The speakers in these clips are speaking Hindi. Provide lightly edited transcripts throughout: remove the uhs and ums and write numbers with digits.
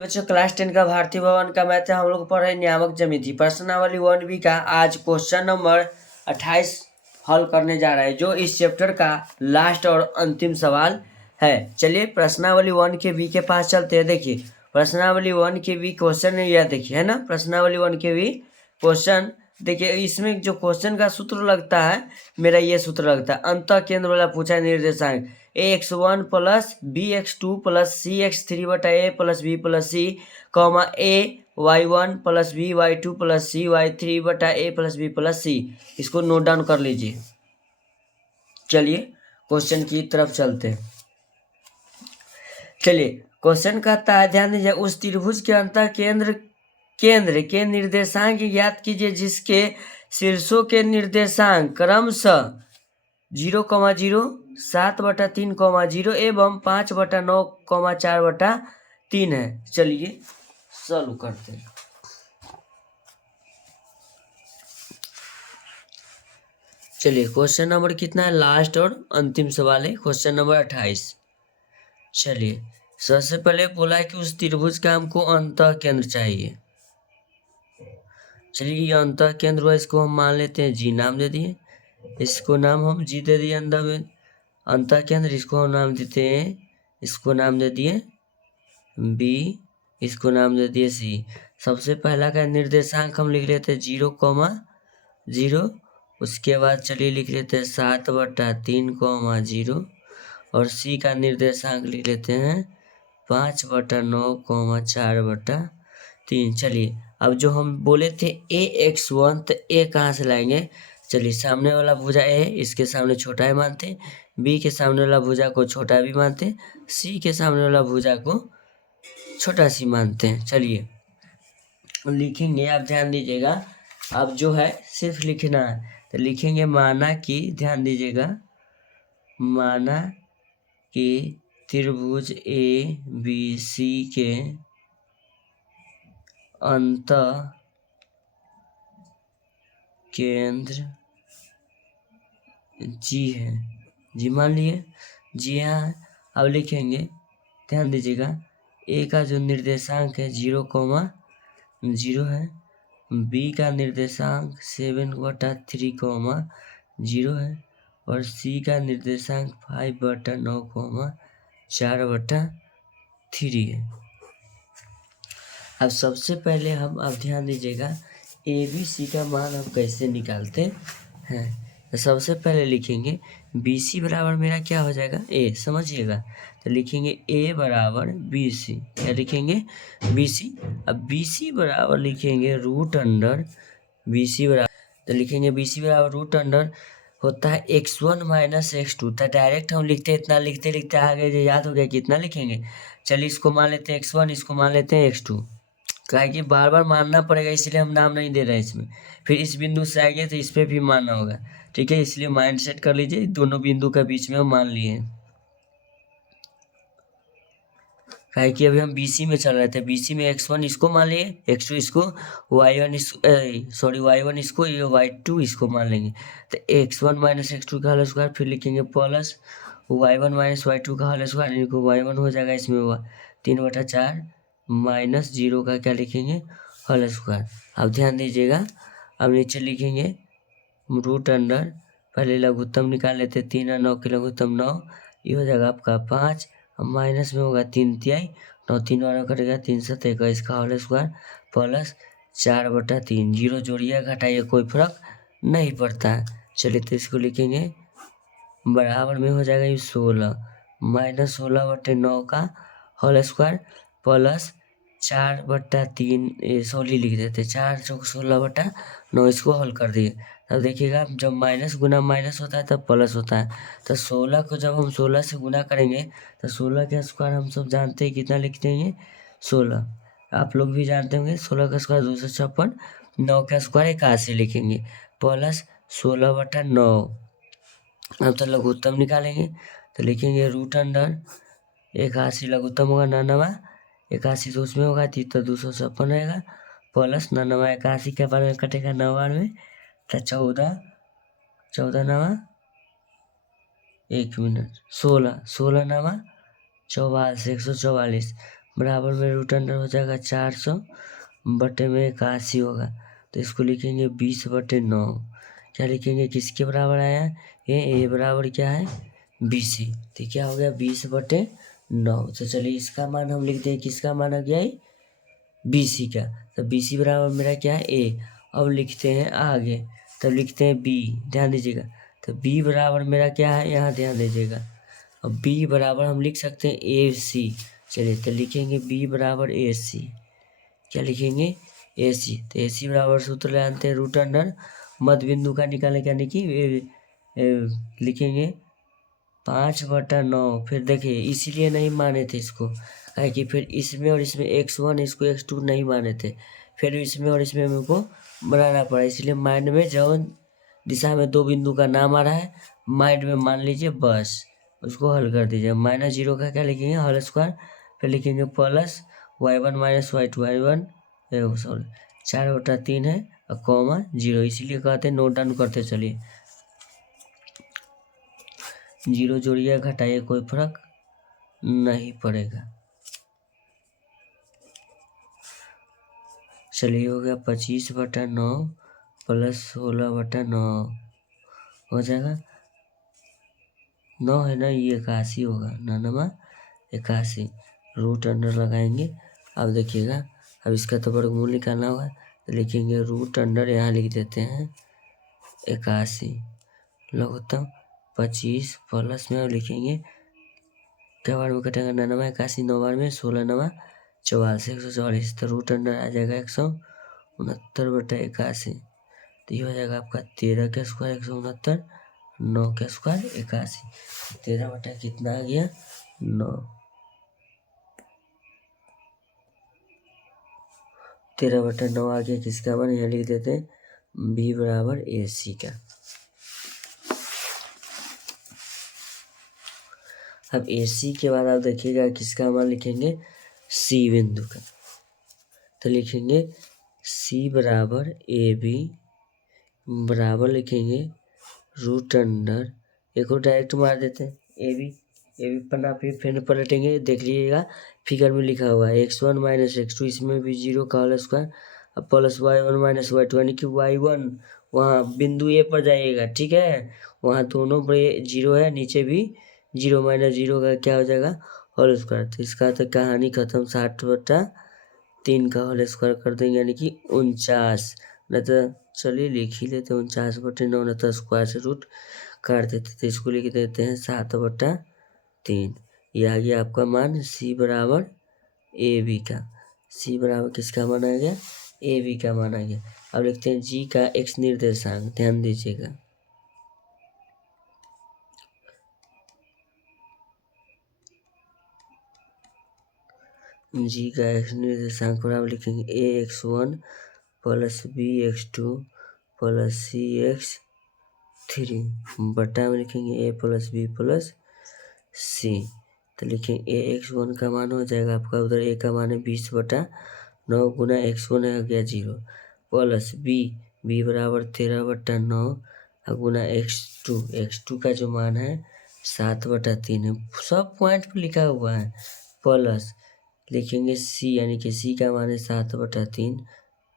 बच्चों क्लास 10 का भारतीय भवन का मैथ है। हम लोग पढ़ रहे हैं नियामक ज्यामिति प्रश्नावली 1B का आज क्वेश्चन नंबर 28 हल करने जा रहा है, जो इस चैप्टर का लास्ट और अंतिम सवाल है। चलिए प्रश्नावली 1 के बी के पास चलते हैं। देखिए प्रश्नावली 1 के बी क्वेश्चन यह देखिए है ना, प्रश्नावली 1 के बी क्वेश्चन देखिए। इसमें जो क्वेश्चन का सूत्र लगता है, मेरा ये सूत्र लगता है। अंतः केंद्र वाला पूछा है निर्देशांक ax1 plus bx2 plus cx3 बटा a plus b plus c comma ay1 plus by2 plus cy3 बटा a plus b plus c। इसको नोट डाउन कर लीजिए। चलिए क्वेश्चन की तरफ चलते हैं। चलिए क्वेश्चन कहता है, ध्यान दीजिए, उस त्रिभुज के अंतः केंद्र के निर्देशांक ज्ञात कीजिए जिसके शीर्षों के निर्देशांक क्रमशः 0,0 7/3,0 एवं 5/9,4/3 है। चलिए सॉल्व करते हैं। चलिए क्वेश्चन नंबर कितना है, लास्ट और अंतिम सवाल है, क्वेश्चन नंबर 28। चलिए सबसे पहले बोला है कि उस त्रिभुज का हमको अंतः केंद्र चाहिए। चलिए ये अंतः केंद्र है, इसको हम मान लेते हैं जी, नाम दे दिए, इसको नाम हम जी दे दिए अंदर में अंतः केंद्र, इसको हम नाम देते हैं, इसको नाम दे दिए बी, इसको नाम दे दिए सी। सबसे पहला का निर्देशांक हम लिख लेते हैं 0,0। उसके बाद चलिए लिख लेते हैं 7/3,0 और सी का निर्देशांक लिख लेते हैं 5/9,4/3। चलिए अब जो हम बोले थे ax1, तो a कहाँ से लाएंगे। चलिए सामने वाला भुजा a, इसके सामने छोटा ही मानते, b के सामने वाला भुजा को छोटा भी मानते, c के सामने वाला भुजा को छोटा सी मानते हैं। चलिए लिखेंगे, आप ध्यान दीजिएगा, अब जो है सिर्फ लिखना है, तो लिखेंगे माना कि, ध्यान दीजिएगा, माना कि त्रिभुज ए बी सी के अंतः केंद्र जी है, जी मान लिए, जी यहाँ है। अब लिखेंगे, ध्यान दीजिएगा, ए का जो निर्देशांक है 0,0 है, बी का निर्देशांक 7/3,0 है और सी का निर्देशांक 5/9,4/3 है। अब सबसे पहले हम, अब ध्यान दीजिएगा, ए बी सी का मान हम कैसे निकालते हैं। तो सबसे पहले लिखेंगे बी सी बराबर मेरा क्या हो जाएगा, ए, समझिएगा, तो लिखेंगे ए बराबर बी सी, क्या लिखेंगे बी सी। अब बी सी बराबर लिखेंगे रूट अंडर, बी सी बराबर, तो लिखेंगे बी सी बराबर रूट अंडर होता है x1 माइनस x2। तो डायरेक्ट हम लिखते हैं, इतना लिखते लिखते आगे जो याद हो गया कितना लिखेंगे। चलिए इसको मान लेते हैं x1, इसको मान लेते हैं x2, क्या कि बार बार मानना पड़ेगा, इसलिए हम नाम नहीं दे रहे हैं इसमें। फिर इस बिंदु से आएंगे तो इस पर भी मानना होगा, ठीक है, इसलिए माइंड सेट कर लीजिए, दोनों बिंदु के बीच में हम मान लिए हैं। क्या कि अभी हम BC में चल रहे थे, BC में x1 इसको मान लिए, x2 इसको, y1 y1 इसको, ये y2 इसको मान लेंगे। तो x1 माइनस x2 का होल स्क्वायर, फिर लिखेंगे प्लस y1 माइनस y2 का होल स्क्वायर, इनको y1 हो जाएगा, इसमें हुआ 3/4 माइनस 0 का क्या लिखेंगे होल स्क्वायर। अब ध्यान दीजिएगा, अब नीचे लिखेंगे रूट अंडर, पहले लघुत्तम निकाल लेते, 3 और 9 के लघुत्तम 9, ये हो जाएगा आपका 5, अब माइनस में होगा 3/3, 9 3 और कटेगा 3 7 21 का होल स्क्वायर प्लस 4/3, 0 जोड़िए घटाइए कोई फर्क नहीं पड़ता है। चलिए तो इसको लिखेंगे बराबर में हो जाएगा ये 16 माइनस 16/9 का होल स्क्वायर प्लस 4/3, 16 लिख देते, 4 चौक 16/9, इसको हल कर दिए। तब देखिएगा जब माइनस गुना माइनस होता है तब प्लस होता है। तो 16 को जब हम 16 से गुना करेंगे तो 16 का स्क्वायर हम सब जानते हैं कितना लिख देंगे 16, आप लोग भी जानते होंगे, 16 का स्क्वायर 256, 9 का स्क्वायर 81 लिखेंगे प्लस 16/9। अब तो लघुत्तम निकालेंगे, तो लिखेंगे रूट अंडर 81 लघुत्तम होगा 99, 81 तो उसमें होगा, तो 256 रहेगा प्लस 99, 81 के बारे में कटेगा 99, तो 14 नवा 1 मिनट 16 9 44 144 बराबर में रूट अंडर हो जाएगा 400 बटे में 81 होगा। तो इसको लिखेंगे 20/9। क्या लिखेंगे, किसके बराबर आया है, ए बराबर क्या है BC। तो क्या हो गया 20/9। तो चलिए इसका मान हम लिखते हैं, किसका मान आ गया है BC का। तो BC बराबर मेरा क्या है A। अब लिखते हैं आगे, तब लिखते हैं B, ध्यान दीजिएगा। तो B बराबर मेरा क्या है, यहाँ ध्यान दीजिएगा। अब B बराबर हम लिख सकते हैं AC। चलिए तो लिखेंगे B बराबर AC। क्या लिखेंगे AC। तो AC बराबर सूत्र जानते हैं रूट अंडर मध्य बिंदु का निकालने का, यानी कि लिखेंगे 5/9। फिर देखिए इसीलिए नहीं माने थे इसको, काहे कि फिर इसमें और इसमें x1 इसको x2 नहीं माने थे, फिर इसमें और इसमें मेरे को बनाना पड़ा। इसलिए माइंड में जब दिशा में दो बिंदु का नाम आ रहा है माइंड में मान लीजिए, बस उसको हल कर दीजिए। -0 का क्या लिखेंगे होल स्क्वायर, फिर लिखेंगे plus y1 - y2 y1 sorry 4/3 है और कॉमा 0, इसीलिए कहते हैं नोट डाउन करते चलिए। 0 जोड़िए घटाइए कोई फर्क नहीं पड़ेगा। चलिए हो गया 25/9 प्लस 16/9 हो जाएगा 9 है ना, ये 81 होगा, 9 × 81 रूट अंडर लगाएंगे। अब देखिएगा, अब इसका तो वर्गमूल निकालना होगा, तो लिखेंगे रूट अंडर, यहाँ लिख देते हैं 81 लघुत्तम 25 प्लस में अब लिखेंगे क्या बार में कटेगा 9 × 81, 9 बार में 16 × 44 144। तो रूट अंडर आ जाएगा 169/81। तो ये हो जाएगा आपका 13 का स्क्वायर 169, 9 का स्क्वायर 81। 13 बटा कितना आ गया 9। 13/9 आ गया, किसका मान यहाँ लिख देते हैं B बराबर AC का। अब AC के बाद आप देखिएगा किसका मान लिखेंगे C बिंदु का। तो लिखेंगे C बराबर AB बराबर लिखेंगे रूट अंडर, एक और डायरेक्ट मार देते हैं AB पन्ना फिर पलटेंगे, देख लीजिएगा फिगर में लिखा हुआ है x1 - x2, इसमें भी 0 का होल स्क्वायर अब प्लस y1 - y2, यानी कि y1 वहाँ बिंदु A पर जाइएगा, ठीक है, वहाँ दोनों पर 0 है, नीचे भी 0 - 0 का क्या हो जाएगा होल स्क्वायर। तो इसका तो कहानी खत्म, 60/3 का होल स्क्वायर कर देंगे, यानी कि 49। नहीं तो चलिए लिख ही लेते 49/9, नहीं तो स्क्वायर से रूट काट देते, तो इसको लिख देते हैं 7/3। ये आ गया आपका मान C बराबर AB का। C बराबर किसका मान आ गया AB का मान आ गया। अब लिखते हैं G का x निर्देशांक, ध्यान दीजिएगा। G का x निर्देशांक बराबर लिखेंगे AX1 + BX2 + CX3 बटा में लिखेंगे A + B + C। तो लिखेंगे AX1 का मान हो जाएगा आपका, उधर A का मान है 20/9 गुना x1 है गया 0 प्लस B बराबर 13/9 गुना x2 का जो मान है 7/3 है, सब पॉइंट पर लिखा हुआ है, प्लस लिखेंगे C, यानी कि C का मान है 7/3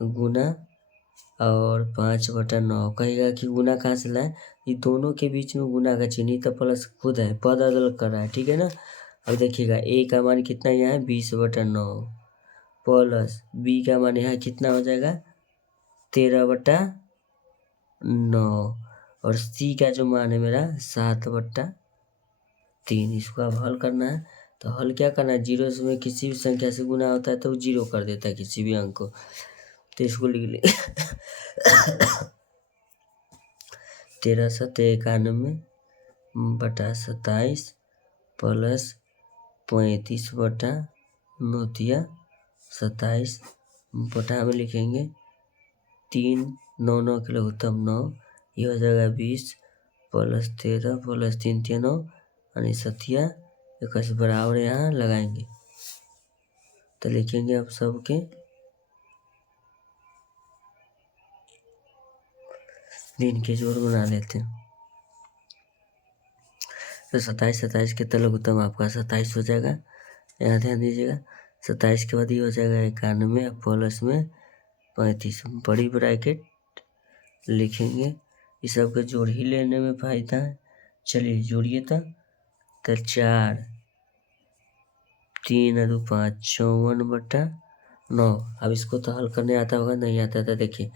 गुना और 5/9। कहेगा कि गुना कहाँ से लाए, ये दोनों के बीच में गुना का चिन्ह, तो प्लस खुद है, पद अलग कर रहा है, ठीक है ना। अब देखिएगा A का मान कितना यहाँ है 20/9 प्लस B का मान यहाँ कितना हो जाएगा 13/9 और C का जो मान है मेरा 7/3। इसको अब हल करना है, तो हल क्या करना है, 0 में किसी भी संख्या से गुना होता है तो वो 0 कर देता है किसी भी अंक को। तो इसको लिख ले 1391/27 प्लस 35/9 बटा में लिखेंगे 3 9 9 के लघुत्तम 9, ये हो जाएगा 20 प्लस 13 प्लस 3 3 9 यानी 7 21 बराबर यहाँ लगाएंगे। तो लिखेंगे अब सबके दिन के जोड़ बना लेते हैं। तो 27 के तो लघुत्तम आपका 27 हो जाएगा, यहाँ ध्यान दीजिएगा 27 के बाद ये हो जाएगा 91 प्लस में 35, बड़ी ब्रैकेट लिखेंगे। इस सब के जोड़ ही लेने में फायदा है। चलिए जोड़िए तो 4 3 और 5 54/9। अब इसको तो हल करने आता होगा, नहीं आता था देखिए,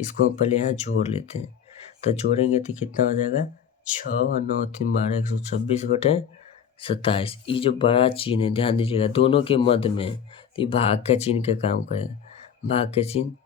इसको हम पहले यहाँ जोड़ लेते हैं। तो जोड़ेंगे तो कितना हो जाएगा 6 और 9 3 12 126/27। ये जो बड़ा चिन्ह है ध्यान दीजिएगा, दोनों के मध्य में है, तो ये भाग के चिन्ह के काम करेगा। भाग के चिन्ह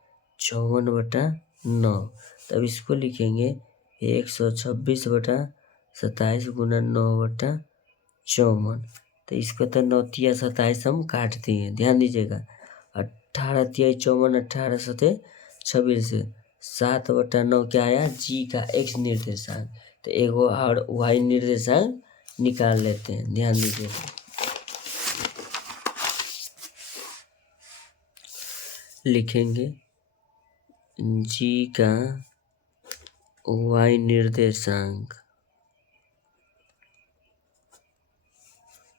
54/9। तब इसको लिखेंगे 126/27 गुना 9/54। तो इसको तो 9 तिया 27 हम काट दिए, ध्यान दीजिएगा। 18 तिया 54, 18 सते 26, 7/9 क्या आया जी का एक्स निर्देशांक। तो एगो और वाई निर्देशांक निकाल लेते हैं, ध्यान दीजिएगा। लिखेंगे जी का वाई निर्देशांक,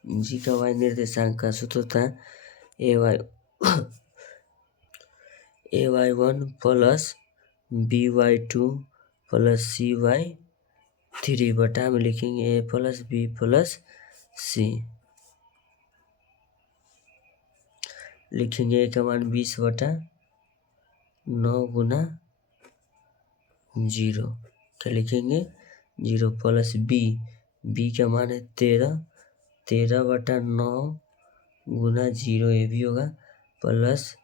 जी का वाई निर्देशांक का सूत्र होता है ay1 plus by2 plus cy3 बटा में लिखेंगे a plus b plus c। लिखेंगे a का मान 20/9 गुना 0। क्या लिखेंगे 0 प्लस b का मान है 13/9 गुना 0, ये भी होगा, प्लस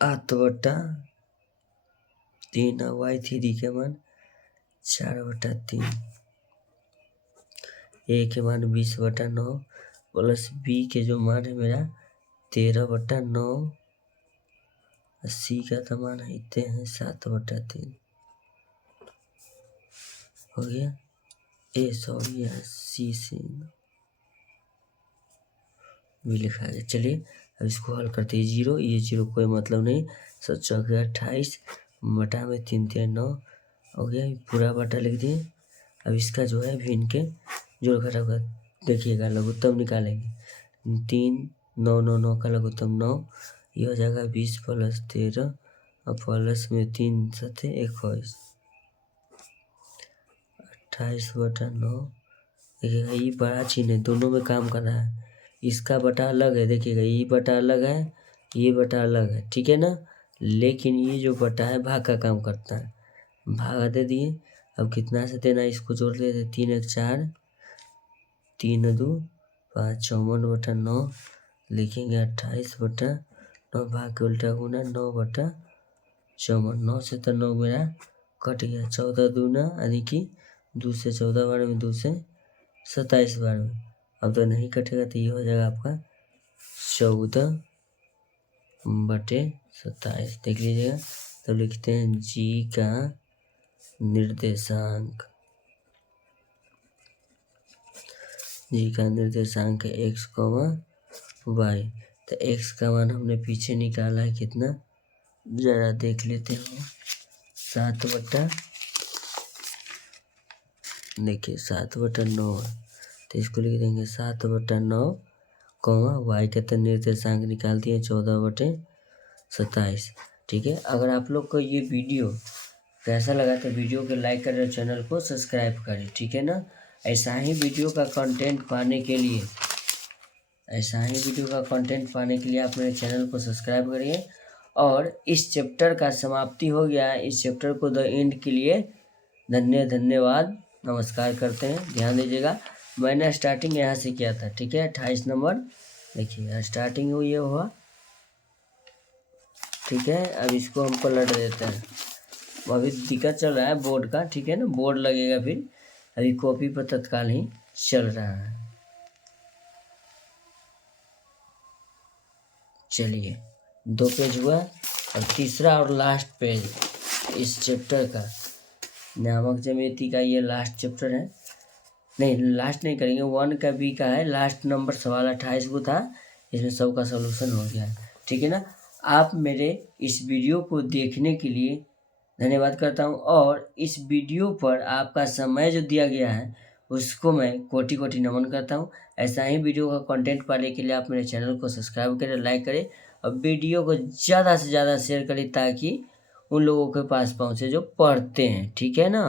8/3 और y3 के मान 4/3। a के मान 20/9 प्लस b के जो मान है मेरा 13/9, c का तो मान इतने हैं 7/3 हो गया। सॉरी सी से भी लिखा गया। चलिए अब इसको हल करते हैं। 0 ये 0 कोई मतलब नहीं, 7 गया 28 बटा में 3 3 9 हो गया, पूरा बटा लिख दिए। अब इसका जो है भी इनके जोड़ घटा होगा, देखिएगा लघुत्तम निकालेंगे। 3 9 9 9 का लघुत्तम 9, ये हो जाएगा 20 प्लस 13 और प्लस में 3 7 21, 28/9। देखिएगा ये बड़ा चिन्ह है, दोनों में काम कर रहा है। इसका बटा अलग है, देखिएगा ये बटा अलग है, ये बटा अलग है, ठीक है ना। लेकिन ये जो बटा है भाग का काम करता है, भागा दे दिए। अब कितना से देना है इसको जोड़ देते, 3 1 4 3 2 5 54/9 लिखेंगे 28/9 भाग के उल्टा गुना 9/54। 9 से तो 9 मेरा कट गया, 14 दूना यानी कि 2 से 14 बार में 2 से 27 बार में। अब तो नहीं कटेगा, तो ये हो जाएगा आपका 14/27। देख लीजिएगा। तो लिखते हैं जी का निर्देशांक, जी का निर्देशांक है x, y। तो x का मान हमने पीछे निकाला है कितना, जरा देख लेते हो, 7/, देखिए 7/9 है। तो इसको लिख देंगे 7/9, y का तो निर्देशांक निकाल दिए 14/27। ठीक है। अगर आप लोग को ये वीडियो कैसा लगा तो वीडियो को लाइक करें, चैनल को सब्सक्राइब करें, ठीक है ना। ऐसा ही वीडियो का कंटेंट पाने के लिए आप मेरे चैनल को सब्सक्राइब करिए। और इस चैप्टर का समाप्ति हो गया है। इस चैप्टर को द एंड के लिए धन्यवाद नमस्कार करते हैं। ध्यान दीजिएगा, मैंने स्टार्टिंग यहाँ से किया था, ठीक है। 28 नंबर देखिए स्टार्टिंग हुई है हुआ, ठीक है। अब इसको हम पलट देते हैं। अभी दिक्कत चल रहा है बोर्ड का, ठीक है ना, बोर्ड लगेगा फिर, अभी कॉपी पर तत्काल ही चल रहा है। चलिए 2 पेज हुआ, और तीसरा और लास्ट पेज इस चैप्टर का, नामक ज्यामिति का ये लास्ट चैप्टर है। नहीं लास्ट नहीं करेंगे, 1 का बी का है, लास्ट नंबर सवाल 28 को था, इसमें सबका सलूशन हो गया, ठीक है ना। आप मेरे इस वीडियो को देखने के लिए धन्यवाद करता हूँ। और इस वीडियो पर आपका समय जो दिया गया है उसको मैं कोटि कोटि नमन करता हूँ। ऐसा ही वीडियो का कंटेंट पाने के लिए आप मेरे चैनल को सब्सक्राइब करें, लाइक करें और वीडियो को ज़्यादा से ज़्यादा शेयर करें ताकि उन लोगों के पास पहुँचे जो पढ़ते हैं। ठीक है ना।